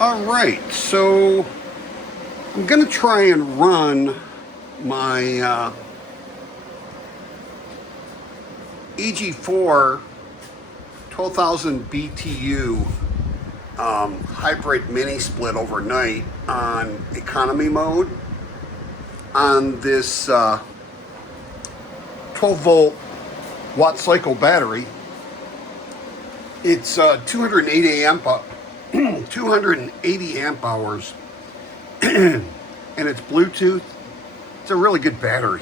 All right, so I'm going to try and run my EG4 12,000 BTU hybrid mini split overnight on economy mode on this 12 volt WattCycle battery. It's 280 amp hours and it's Bluetooth. It's a really good battery.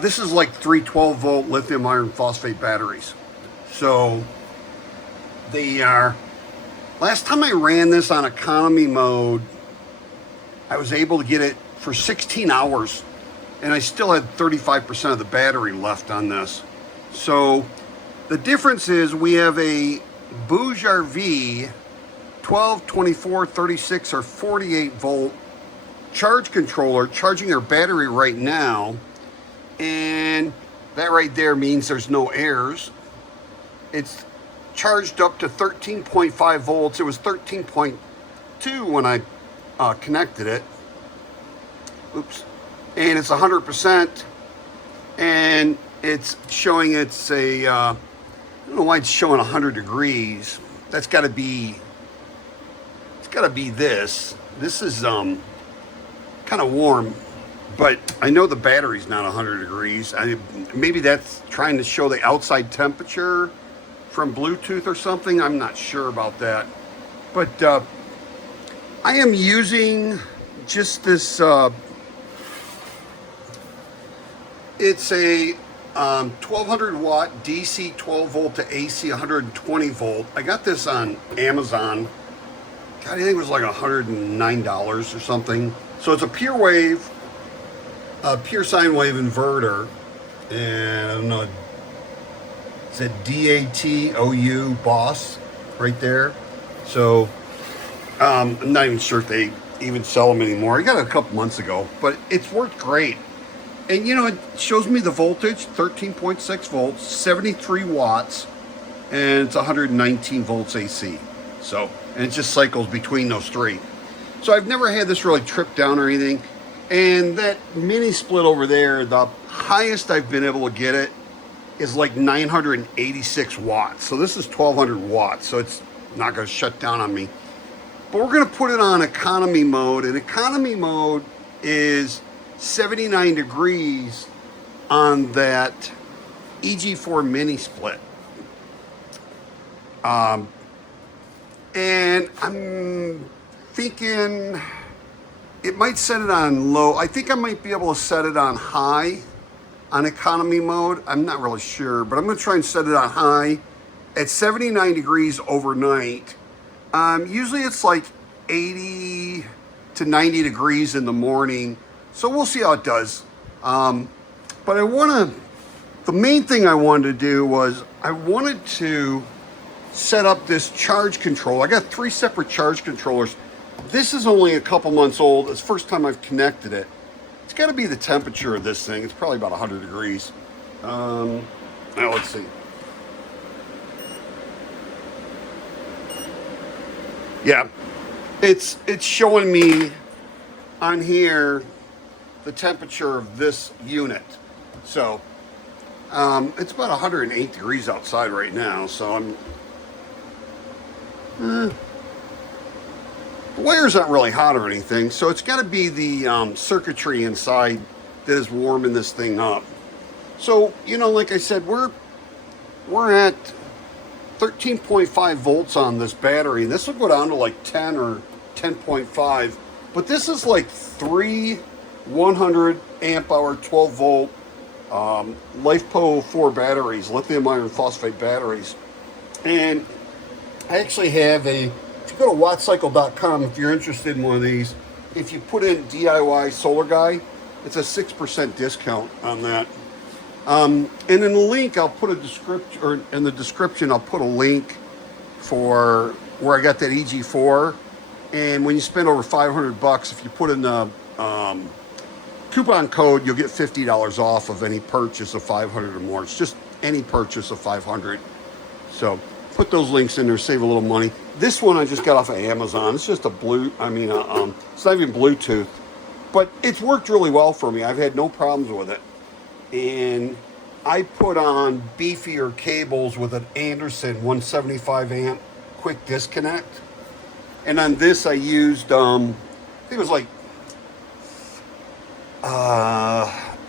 This is like 3 12 volt lithium iron phosphate batteries. So they are, last time I ran this on economy mode, I was able to get it for 16 hours and I still had 35% of the battery left on this. So the difference is we have a BOugeRV 12, 24, 36, or 48 volt charge controller charging our battery right now. And that right there means there's no errors. It's charged up to 13.5 volts. It was 13.2 when I connected it. Oops. And it's 100%. And it's showing it's a, I don't know why it's showing 100 degrees. That's got to be, it's got to be this. This is kind of warm, but I know the battery's not 100 degrees. Maybe that's trying to show the outside temperature from Bluetooth or something. I'm not sure about that. But I am using just this, it's a 1200 watt DC 12 volt to AC 120 volt. I got this on Amazon. God, I think it was like $109 or something. So it's a pure wave, pure sine wave inverter. And I don't know, it's a DATOU boss right there. So I'm not even sure if they even sell them anymore. I got it a couple months ago, but it's worked great. And you know, it shows me the voltage, 13.6 volts, 73 watts, and it's 119 volts AC. So, and it just cycles between those three. So I've never had this really tripped down or anything. And that mini split over there, the highest I've been able to get it is like 986 watts. So this is 1200 watts, so it's not gonna shut down on me. But we're gonna put it on economy mode, and economy mode is 79 degrees on that EG4 mini split. And I'm thinking it might set it on low. I think I might be able to set it on high on economy mode. I'm not really sure, but I'm gonna try and set it on high at 79 degrees overnight. Usually it's like 80 to 90 degrees in the morning. So we'll see how it does. But the main thing I wanted to do was I wanted to set up this charge control. I got 3 separate charge controllers. This is only a couple months old. It's the first time I've connected it. It's got to be the temperature of this thing. It's probably about 100 degrees. Now let's see. Yeah, it's showing me on here the temperature of this unit. So it's about 108 degrees outside right now, so I'm the wire's not really hot or anything, so it's got to be the circuitry inside that is warming this thing up. So, you know, like I said, we're at 13.5 volts on this battery. This will go down to like 10 or 10.5, but this is like 3 100 amp hour 12 volt LiFePO 4 batteries, lithium iron phosphate batteries. And I actually have if you go to WattCycle.com, if you're interested in one of these, if you put in DIY Solar Guy, it's a 6% discount on that. And in the link, I'll put a description, or in the description, I'll put a link for where I got that EG4. And when you spend over $500, if you put in the coupon code, you'll get $50 off of any purchase of 500 or more. It's just any purchase of 500. So put those links in there, save a little money. This one I just got off of Amazon. It's just a it's not even Bluetooth, but it's worked really well for me. I've had no problems with it. And I put on beefier cables with an Anderson 175 amp quick disconnect. And on this I used, I think it was like,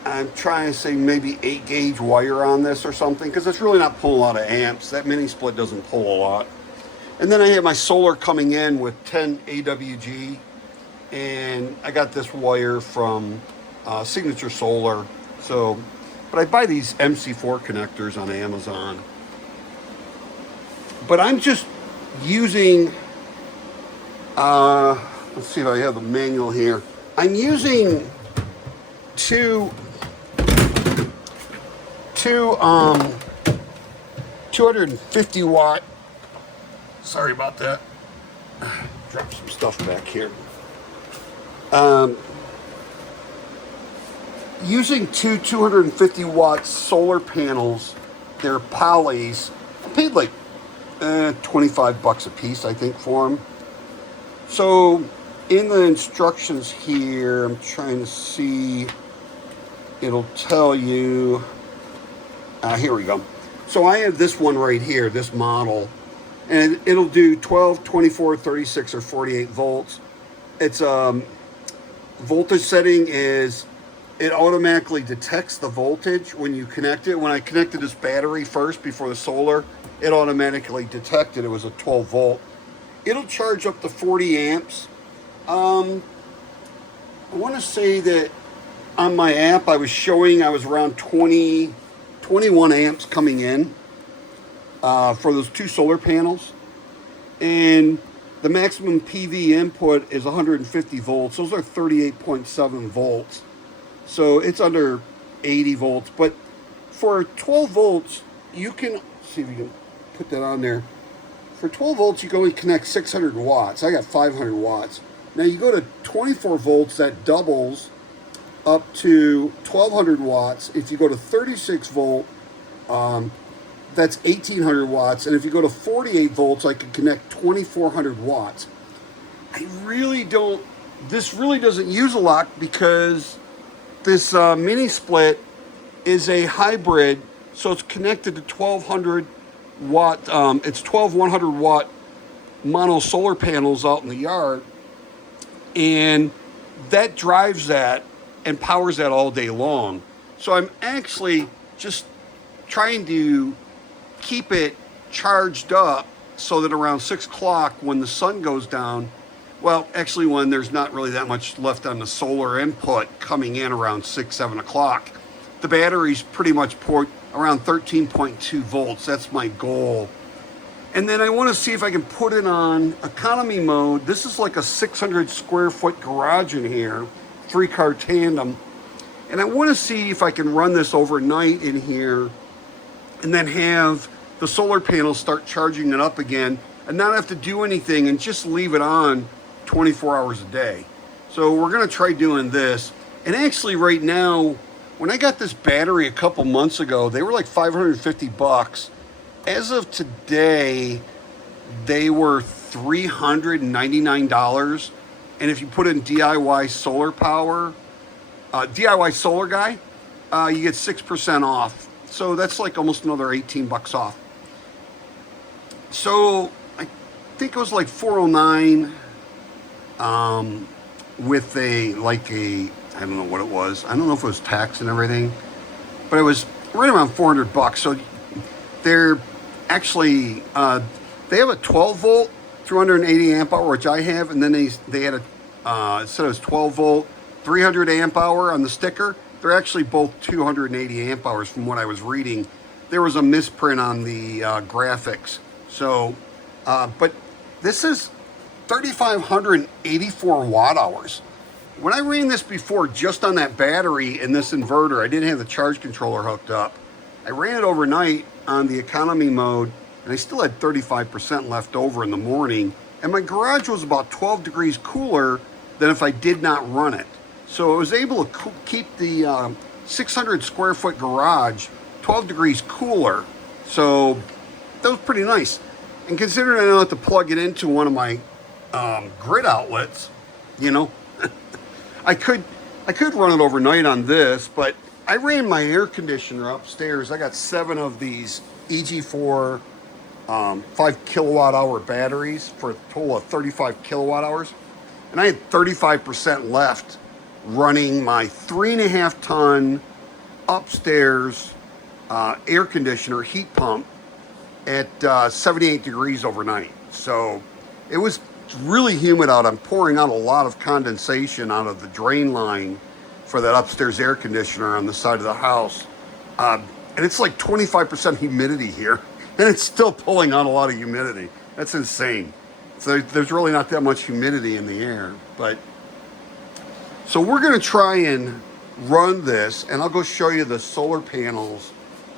I'm trying to say maybe 8 gauge wire on this or something, because it's really not pulling a lot of amps. That mini split doesn't pull a lot. And then I have my solar coming in with 10 AWG, and I got this wire from Signature Solar. So, but I buy these MC4 connectors on Amazon. But I'm just using, let's see if I have the manual here. I'm using two 250 watt, sorry about that, drop some stuff back here. Using two 250 watt solar panels. They're polys. I paid like $25 a piece, I think, for them. So in the instructions here, I'm trying to see, it'll tell you, here we go. So I have this one right here, this model, and it'll do 12, 24, 36, or 48 volts. Its voltage setting is, it automatically detects the voltage when you connect it. When I connected this battery first before the solar, it automatically detected it was a 12 volt. It'll charge up to 40 amps. I want to say that on my app I was showing I was around 21 amps coming in for those two solar panels, and the maximum PV input is 150 volts. Those are 38.7 volts, so it's under 80 volts. But for 12 volts, you can see if you can put that on there. For 12 volts, you can only connect 600 watts. I got 500 watts. Now you go to 24 volts, that doubles up to 1200 watts. If you go to 36 volt, that's 1800 watts. And if you go to 48 volts, I can connect 2400 watts. I really don't, this really doesn't use a lot, because this mini split is a hybrid. So it's connected to 1200 watt, it's 12 100 watt mono solar panels out in the yard. And that drives that and powers that all day long. So I'm actually just trying to keep it charged up so that around 6 o'clock when the sun goes down, well, actually when there's not really that much left on the solar input coming in around 6, 7 o'clock, the battery's pretty much poured around 13.2 volts. That's my goal. And then I want to see if I can put it on economy mode. This is like a 600 square foot garage in here, 3-car tandem. And I want to see if I can run this overnight in here and then have the solar panels start charging it up again and not have to do anything and just leave it on 24 hours a day. So we're going to try doing this. And actually right now, when I got this battery a couple months ago, they were like $550. As of today, they were $399. And if you put in DIY solar power, DIY solar guy, you get 6% off. So that's like almost another $18 off. So I think it was like $409 with a, like a, I don't know what it was. I don't know if it was tax and everything, but it was right around $400. So they're actually, they have a 12 volt, 380 amp hour, which I have. And then they had a, it said it was 12 volt, 300 amp hour on the sticker. They're actually both 280 amp hours from what I was reading. There was a misprint on the graphics. So, but this is 3,584 watt hours. When I ran this before just on that battery and this inverter, I didn't have the charge controller hooked up. I ran it overnight on the economy mode and I still had 35% left over in the morning. And my garage was about 12 degrees cooler than if I did not run it. So I was able to keep the 600 square foot garage 12 degrees cooler. So that was pretty nice. And considering I don't have to plug it into one of my grid outlets, you know, I could run it overnight on this, but I ran my air conditioner upstairs. I got 7 of these EG4 5 kilowatt hour batteries for a total of 35 kilowatt hours. And I had 35% left running my 3.5 ton upstairs air conditioner heat pump at 78 degrees overnight. So it was really humid out. I'm pouring out a lot of condensation out of the drain line for that upstairs air conditioner on the side of the house. And it's like 25% humidity here, and it's still pulling out a lot of humidity. That's insane. So there's really not that much humidity in the air. But so we're gonna try and run this, and I'll go show you the solar panels.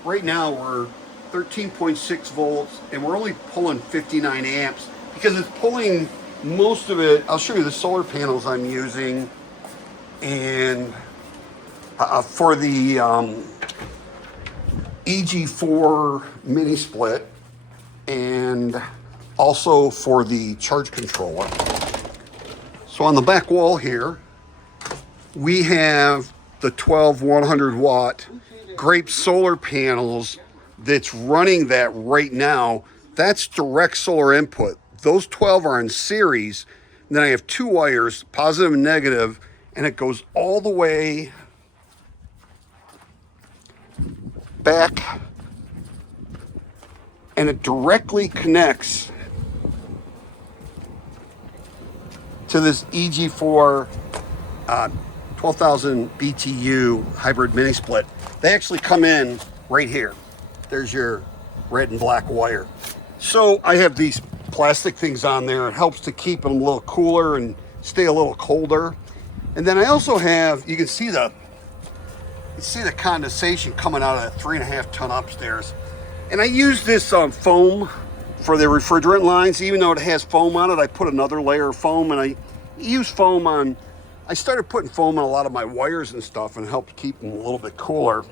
Right now we're 13.6 volts, and we're only pulling 59 amps because it's pulling most of it. I'll show you the solar panels I'm using, and for the EG4 mini split, and also for the charge controller. So on the back wall here, we have the 12 100 watt Grape solar panels that's running that right now. That's direct solar input. Those 12 are in series. And then I have 2 wires, positive and negative, and it goes all the way back, and it directly connects to this EG4 12,000 BTU hybrid mini split. They actually come in right here. There's your red and black wire. So I have these plastic things on there. It helps to keep them a little cooler and stay a little colder. And then I also have, you can see the condensation coming out of that 3.5 ton upstairs. And I use this foam for the refrigerant lines. Even though it has foam on it, I put another layer of foam, and I use foam on, I started putting foam on a lot of my wires and stuff, and it helped keep them a little bit cooler.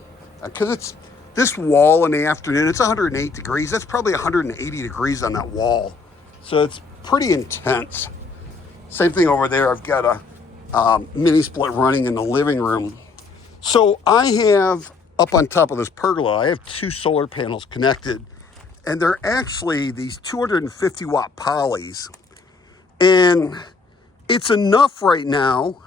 Because it's this wall in the afternoon, it's 108 degrees. That's probably 180 degrees on that wall. So it's pretty intense. Same thing over there. I've got a mini split running in the living room. So I have, up on top of this pergola, I have 2 solar panels connected, and they're actually these 250 watt polys. And it's enough right now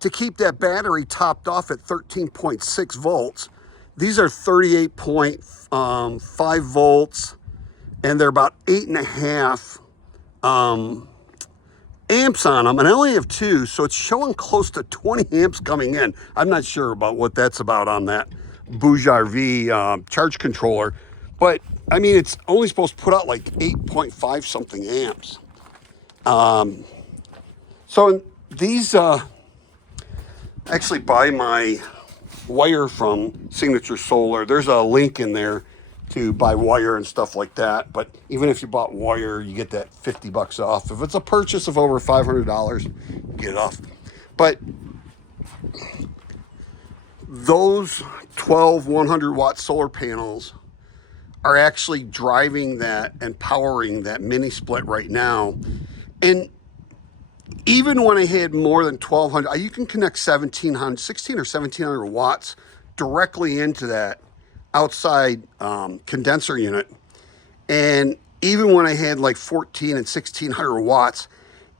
to keep that battery topped off at 13.6 volts. These are 38.5 volts, and they're about 8.5 amps on them, and I only have 2, so it's showing close to 20 amps coming in. I'm not sure about what that's about on that BOugeRV charge controller, but I mean, it's only supposed to put out like 8.5 something amps. So these, actually buy my wire from Signature Solar. There's a link in there to buy wire and stuff like that. But even if you bought wire, you get that $50 off. If it's a purchase of over $500, you get it off. But those 12 100 watt solar panels are actually driving that and powering that mini split right now. And even when I had more than 1,200, you can connect 1,700, 16 or 1,700 watts directly into that outside condenser unit. And even when I had like 14 and 1,600 watts,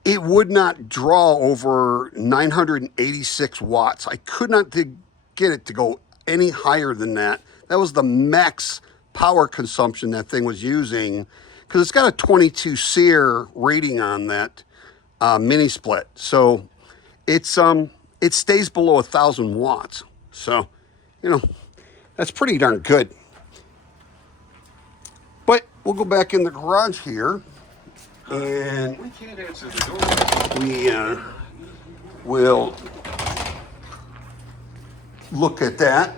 it would not draw over 986 watts. I could not get it to go any higher than that. That was the max power consumption that thing was using, because it's got a 22 SEER rating on that mini split. So it's it stays below 1,000 watts. So, you know, that's pretty darn good. But we'll go back in the garage here, and we can't answer the door. We will look at that.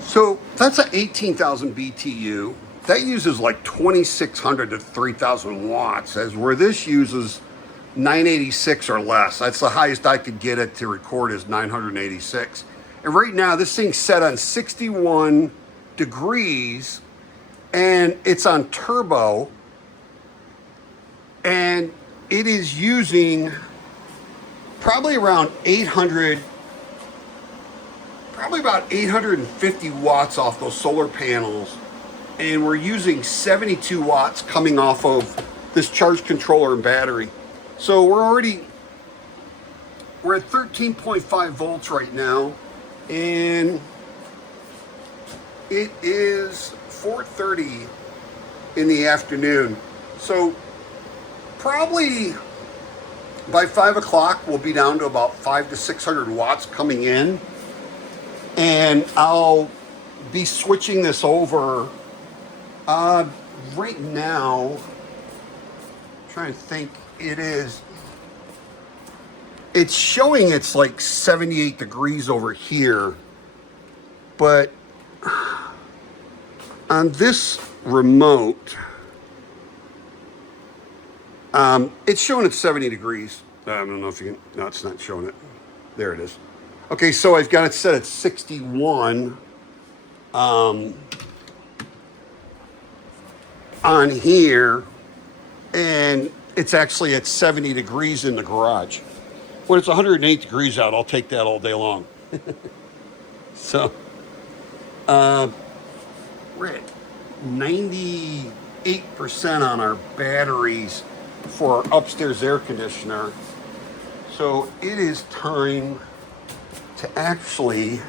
So that's an 18,000 BTU. That uses like 2,600 to 3,000 watts, as where this uses 986 or less. That's the highest I could get it to record is 986. And right now this thing's set on 61 degrees and it's on turbo, and it is using probably around 800, probably about 850 watts off those solar panels, and we're using 72 watts coming off of this charge controller and battery. So we're at 13.5 volts right now, and it is 4:30 in the afternoon. So probably by 5 o'clock we'll be down to about 500 to 600 watts coming in, and I'll be switching this over right now. I'm trying to think. It's showing it's like 78 degrees over here, but on this remote, it's showing it's 70 degrees. I don't know if you can, no, it's not showing it. There it is. Okay, so I've got it set at 61 on here, and it's actually at 70 degrees in the garage. When it's 108 degrees out, I'll take that all day long. So, we're at 98% on our batteries for our upstairs air conditioner. So it is time to actually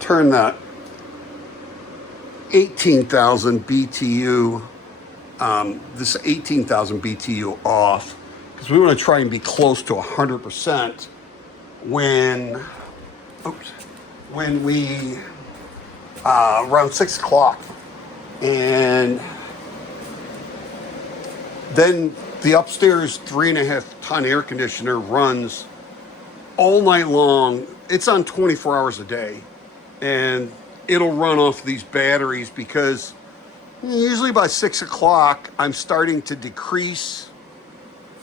turn that 18,000 BTU, this 18,000 BTU off, because we want to try and be close to 100% when we around 6 o'clock, and then the upstairs 3.5 ton air conditioner runs all night long. It's on 24 hours a day, and it'll run off these batteries, because usually by 6 o'clock I'm starting to decrease.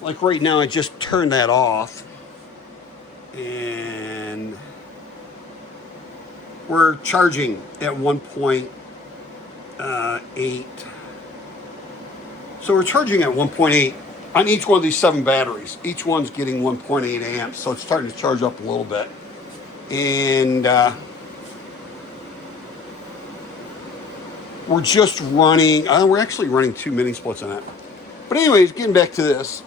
Like right now, I just turned that off, and we're charging at 1.8. So we're charging at 1.8 on each one of these 7 batteries. Each one's getting 1.8 amps, so it's starting to charge up a little bit. And we're just running, we're actually running 2 mini splits on that. But anyways, getting back to this,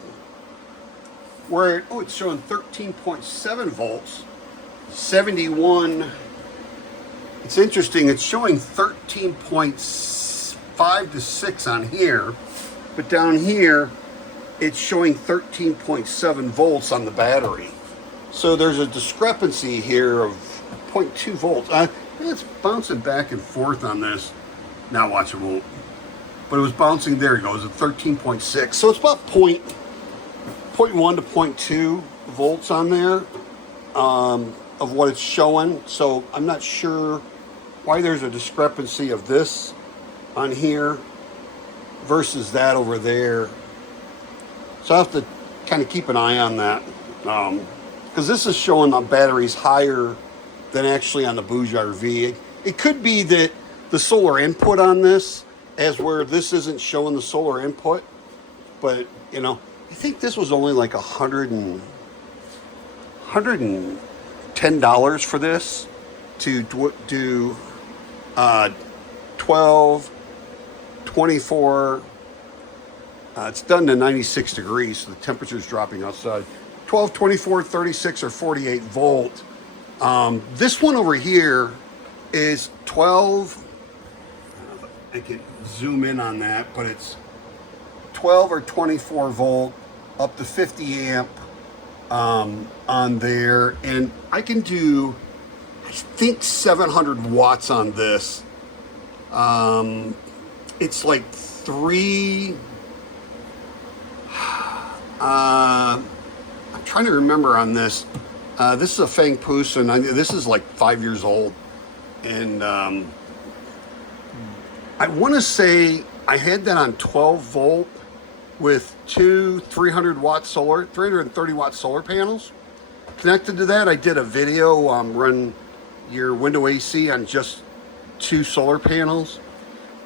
we're at, it's showing 13.7 volts, 71. It's interesting, it's showing 13.5 to 6 on here, but down here, it's showing 13.7 volts on the battery. So there's a discrepancy here of 0.2 volts. It's bouncing back and forth on this. Now watch it won't. But it was bouncing, there it goes, at 13.6. So it's about 0.1 to 0.2 volts on there of what it's showing. So I'm not sure why there's a discrepancy of this on here versus that over there. So I have to kind of keep an eye on that, because this is showing the batteries higher than actually on the BOugeRV. It could be that the solar input on this, as where this isn't showing the solar input, but you know, I think this was only like $110 for this to do 12, 24. It's done to 96 degrees, so the temperature's dropping outside. 12, 24, 36, or 48 volt. This one over here is 12. I can zoom in on that, but it's 12 or 24 volt up to 50 amp on there, and I can do, I think, 700 watts on this. It's like 3. I'm trying to remember on this. This is a Fang Poos, and this is like 5 years old, and I want to say I had that on 12 volt with two 330 watt solar panels. Connected to that, I did a video, run your window AC on just 2 solar panels.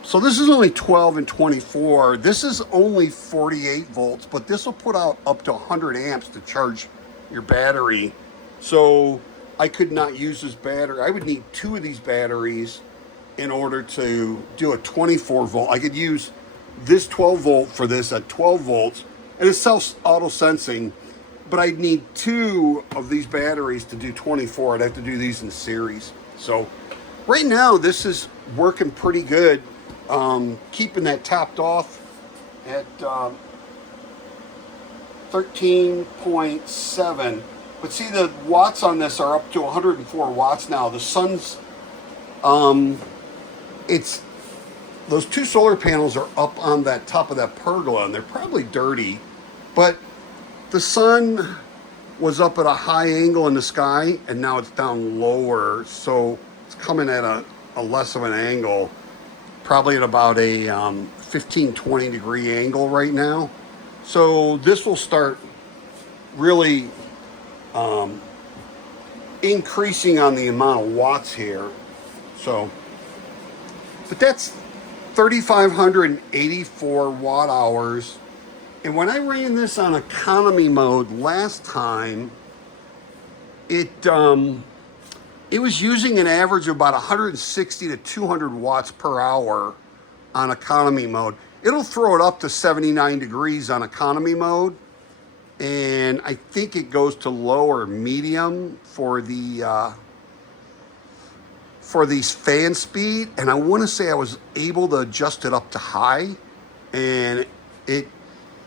So this is only 12 and 24. This is only 48 volts, but this will put out up to 100 amps to charge your battery. So I could not use this battery. I would need 2 of these batteries in order to do a 24 volt. I could use this 12 volt for this at 12 volts, and it's self-auto sensing, but I'd need 2 of these batteries to do 24. I'd have to do these in series. So right now, this is working pretty good. Keeping that topped off at 13.7. But see, the watts on this are up to 104 watts now. The sun's, it's, those 2 solar panels are up on that top of that pergola, and they're probably dirty, but the sun was up at a high angle in the sky, and now it's down lower, so it's coming at a less of an angle, probably at about a 15-20 degree angle right now. So this will start really increasing on the amount of watts here. So, but that's 3,584 watt hours. And when I ran this on economy mode last time, it was using an average of about 160 to 200 watts per hour on economy mode. It'll throw it up to 79 degrees on economy mode, and I think it goes to low or medium for the for these fan speed. And I want to say I was able to adjust it up to high, and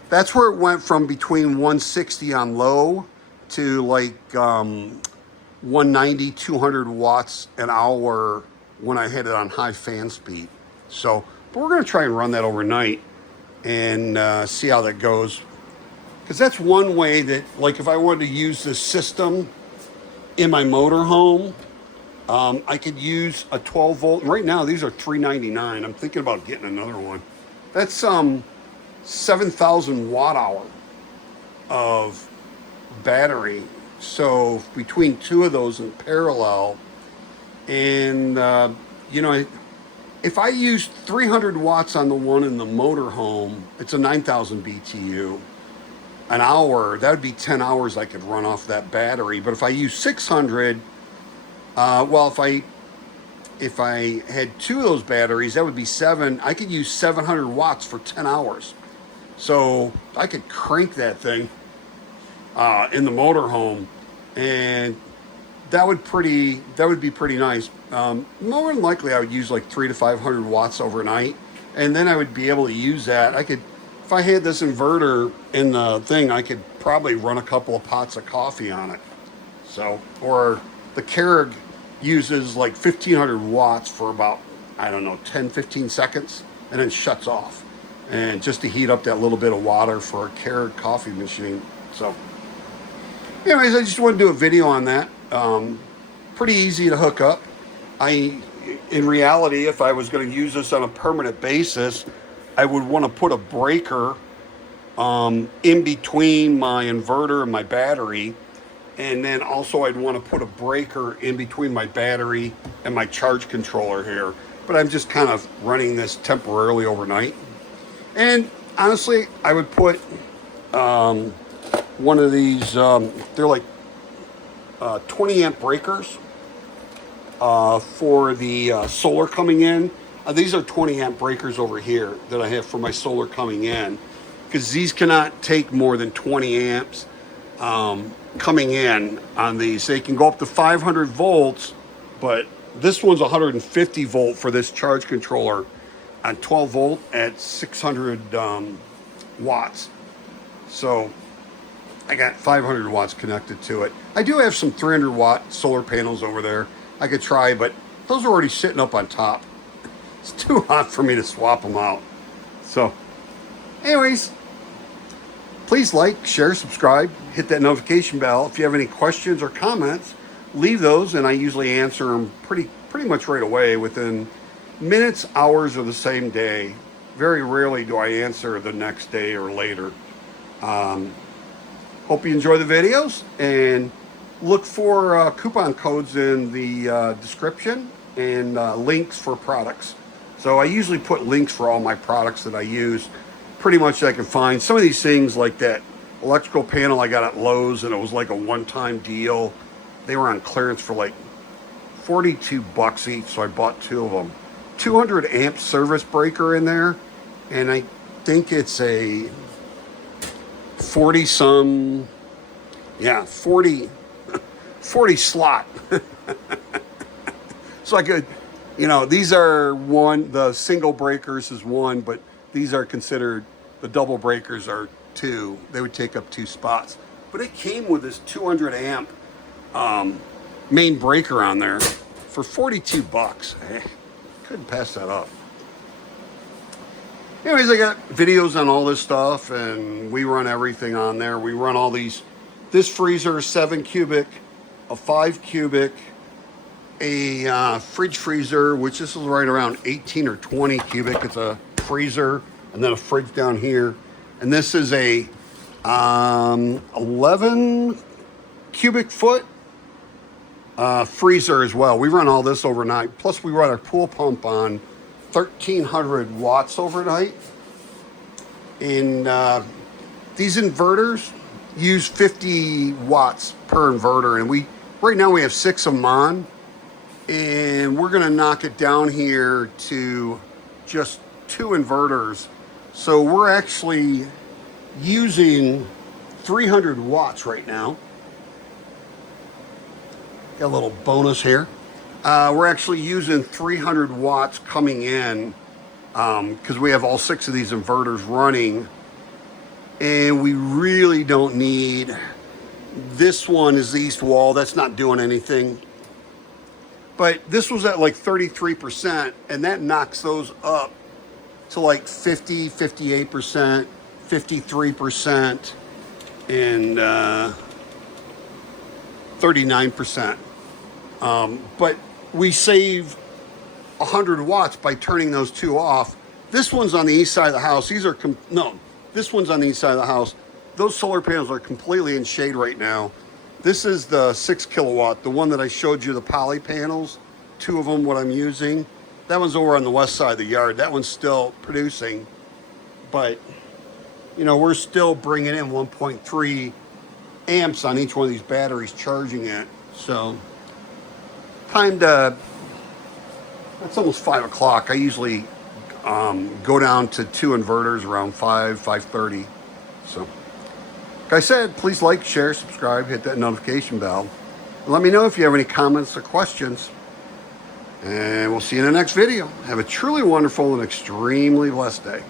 that's where it went from between 160 on low to like 190, 200 watts an hour when I had it on high fan speed. So, but we're going to try and run that overnight and see how that goes. Because that's one way that, like, if I wanted to use this system in my motorhome, I could use a 12 volt. Right now, these are $399. I'm thinking about getting another one. That's 7,000 watt hour of battery. So between 2 of those in parallel, and you know, if I use 300 watts on the one in the motorhome, it's a 9,000 BTU an hour. That would be 10 hours I could run off that battery. But if I use 600, well, if I had 2 of those batteries, that would be 7. I could use 700 watts for 10 hours. So I could crank that thing in the motorhome, and that would be pretty nice. More than likely, I would use like 300 to 500 watts overnight, and then I would be able to use that. I could, if I had this inverter in the thing, I could probably run a couple of pots of coffee on it. So, or the Keurig uses like 1,500 watts for about, I don't know, 10-15 seconds, and then shuts off. And just to heat up that little bit of water for a Keurig coffee machine. So anyways, I just want to do a video on that. Pretty easy to hook up. In reality, if I was going to use this on a permanent basis, I would want to put a breaker in between my inverter and my battery. And then also I'd want to put a breaker in between my battery and my charge controller here. But I'm just kind of running this temporarily overnight. And honestly, I would put one of these, they're like 20 amp breakers for the solar coming in. These are 20 amp breakers over here that I have for my solar coming in, because these cannot take more than 20 amps coming in on these. They can go up to 500 volts, but this one's 150 volt for this charge controller on 12 volt at 600 watts. So I got 500 watts connected to it. I do have some 300 watt solar panels over there I could try, but those are already sitting up on top. It's too hot for me to swap them out. So anyways, please like, share, subscribe, hit that notification bell. If you have any questions or comments, leave those, and I usually answer them pretty much right away, within minutes, hours, or the same day. Very rarely do I answer the next day or later. Hope you enjoy the videos, and look for coupon codes in the description and links for products. So I usually put links for all my products that I use. Pretty much I can find some of these things, like that electrical panel I got at Lowe's, and it was like a one-time deal. They were on clearance for like 42 bucks each, so I bought 2 of them. 200 amp service breaker in there, and I think it's a 40 slot. So I could, you know, these are one, the single breakers is 1, but these are considered, the double breakers are 2. They would take up 2 spots. But it came with this 200 amp main breaker on there for 42 bucks. Couldn't pass that up. Anyways, I got videos on all this stuff, and we run everything on there. We run all these. This freezer is 7 cubic, a 5 cubic, a fridge freezer, which this is right around 18 or 20 cubic. It's a freezer, and then a fridge down here. And this is a 11 cubic foot freezer as well. We run all this overnight. Plus we run our pool pump on 1,300 watts overnight. And these inverters use 50 watts per inverter. And right now we have 6 of them on. And we're gonna knock it down here to just 2 inverters. So we're actually using 300 watts right now. Got a little bonus here. We're actually using 300 watts coming in because we have all 6 of these inverters running, and we really don't need, this one is the east wall, that's not doing anything. But this was at like 33%, and that knocks those up to like 50, 58%, 53%, and 39%. But we save 100 watts by turning those 2 off. This one's on the east side of the house. These are, this one's on the east side of the house. Those solar panels are completely in shade right now. This is the 6 kilowatt, the one that I showed you, the poly panels, 2 of them, what I'm using. That one's over on the west side of the yard. That one's still producing, but you know, we're still bringing in 1.3 amps on each one of these batteries, charging it. So time to, it's almost 5 o'clock. I usually go down to 2 inverters around 5:30. So like I said, please like, share, subscribe, hit that notification bell. And let me know if you have any comments or questions. And we'll see you in the next video. Have a truly wonderful and extremely blessed day.